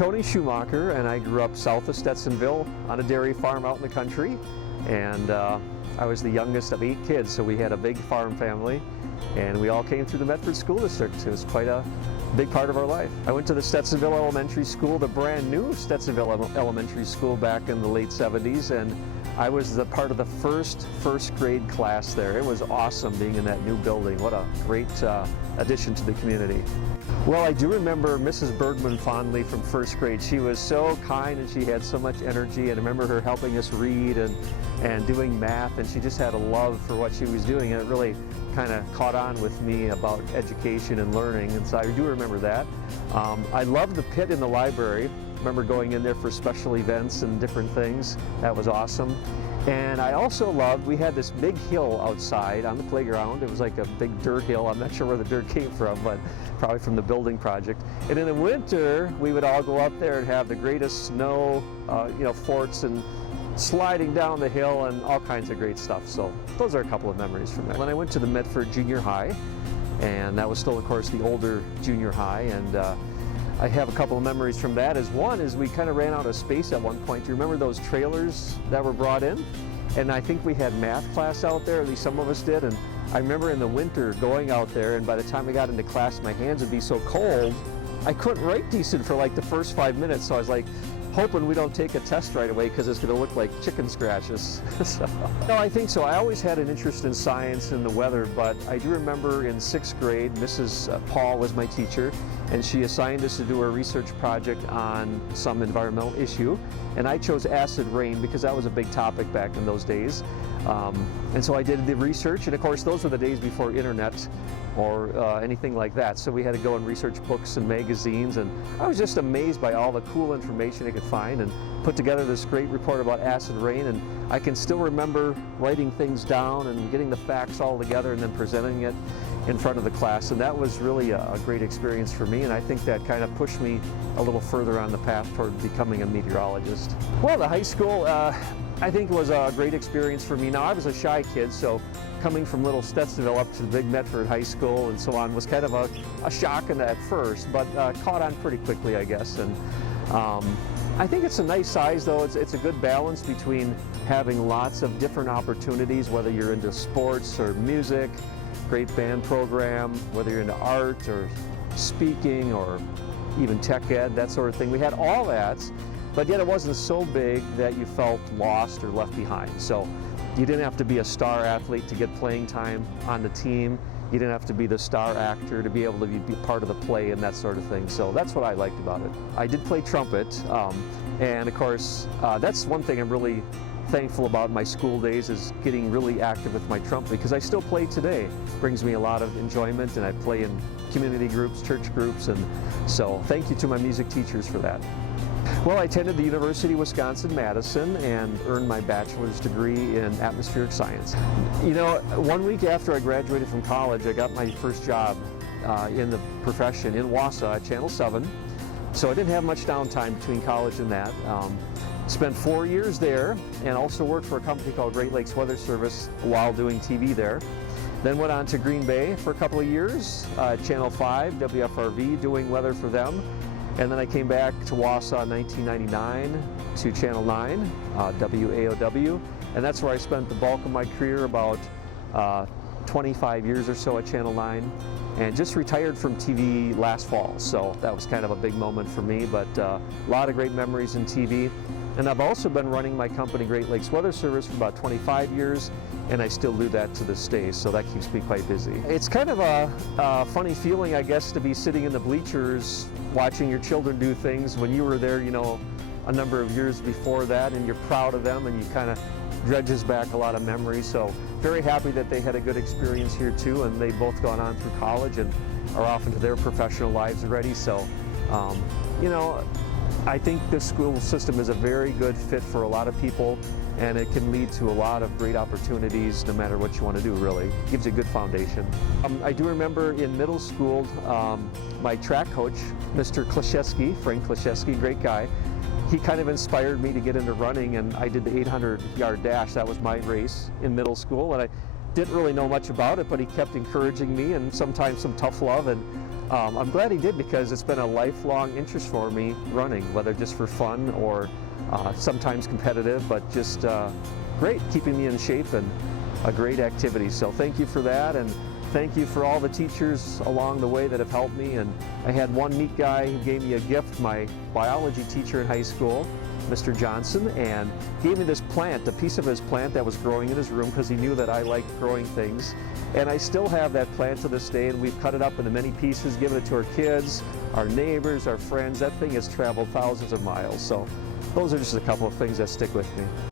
Tony Schumacher, and I grew up south of Stetsonville on a dairy farm out in the country. And I was the youngest of 8 kids, so we had a big farm family. And we all came through the Medford School District. It was quite a big part of our life. I went to the Stetsonville Elementary School, the brand new Stetsonville Elementary School back in the late 70s. And I was the part of the first grade class there. It was awesome being in that new building. What a great addition to the community. Well, I do remember Mrs. Bergman fondly from first grade. She was so kind and she had so much energy, and I remember her helping us read and doing math, and she just had a love for what she was doing, and it really kind of caught on with me about education and learning, and so I do remember that. I loved the pit in the library. I remember going in there for special events and different things. That was awesome. And I also loved, we had this big hill outside on the playground. It was like a big dirt hill. I'm not sure where the dirt came from, but probably from the building project. And in the winter, we would all go up there and have the greatest snow, forts and sliding down the hill and all kinds of great stuff. So those are a couple of memories from there. Then I went to the Medford Junior High, and that was still, of course, the older junior high. And I have a couple of memories from that. One is we kind of ran out of space at one point. Do you remember those trailers that were brought in? And I think we had math class out there, at least some of us did. And I remember in the winter going out there, and by the time I got into class, my hands would be so cold, I couldn't write decent for like the first 5 minutes. So I was like, hoping we don't take a test right away because it's going to look like chicken scratches. No, I think so. I always had an interest in science and the weather, but I do remember in 6th grade, Mrs. Paul was my teacher, and she assigned us to do a research project on some environmental issue, and I chose acid rain because that was a big topic back in those days. And so I did the research, and of course those were the days before internet or anything like that, so we had to go and research books and magazines, and I was just amazed by all the cool information I could find and put together this great report about acid rain. And I can still remember writing things down and getting the facts all together and then presenting it in front of the class, and that was really a great experience for me, and I think that kind of pushed me a little further on the path toward becoming a meteorologist. Well, the high school I think it was a great experience for me. Now, I was a shy kid, so coming from little Stetsonville up to the big Medford High School and so on was kind of a shock at first, but caught on pretty quickly, I guess. And I think it's a nice size, though. It's a good balance between having lots of different opportunities, whether you're into sports or music, great band program, whether you're into art or speaking or even tech ed, that sort of thing. We had all that, but yet it wasn't so big that you felt lost or left behind. So you didn't have to be a star athlete to get playing time on the team. You didn't have to be the star actor to be able to be part of the play and that sort of thing. So that's what I liked about it. I did play trumpet, and of course, that's one thing I'm really thankful about my school days, is getting really active with my trumpet, because I still play today. It brings me a lot of enjoyment, and I play in community groups, church groups, and so thank you to my music teachers for that. Well, I attended the University of Wisconsin-Madison and earned my bachelor's degree in atmospheric science. You know, 1 week after I graduated from college, I got my first job in the profession in Wausau at Channel 7. So I didn't have much downtime between college and that. Spent 4 years there, and also worked for a company called Great Lakes Weather Service while doing TV there. Then went on to Green Bay for a couple of years, Channel 5, WFRV, doing weather for them. And then I came back to Wausau in 1999 to Channel 9, WAOW, and that's where I spent the bulk of my career, about 25 years or so at Channel 9, and just retired from TV last fall. So that was kind of a big moment for me, but a lot of great memories in TV. And I've also been running my company, Great Lakes Weather Service, for about 25 years, and I still do that to this day, so that keeps me quite busy. It's kind of a funny feeling, I guess, to be sitting in the bleachers watching your children do things when you were there, you know, a number of years before that, and you're proud of them, and you kind of dredges back a lot of memories. So very happy that they had a good experience here too, and they've both gone on through college and are off into their professional lives already. So, you know, I think this school system is a very good fit for a lot of people, and it can lead to a lot of great opportunities no matter what you want to do, really. It gives you a good foundation. I do remember in middle school, my track coach, Mr. Klashewski, Frank Klashewski, great guy, he kind of inspired me to get into running, and I did the 800-yard dash. That was my race in middle school, and I didn't really know much about it, but he kept encouraging me, and sometimes some tough love, and I'm glad he did, because it's been a lifelong interest for me running, whether just for fun or sometimes competitive, but just great, keeping me in shape and a great activity. So thank you for that, and thank you for all the teachers along the way that have helped me. And I had one neat guy who gave me a gift, my biology teacher in high school, Mr. Johnson, and gave me this plant, a piece of his plant that was growing in his room, because he knew that I liked growing things. And I still have that plant to this day, and we've cut it up into many pieces, given it to our kids, our neighbors, our friends. That thing has traveled thousands of miles. So those are just a couple of things that stick with me.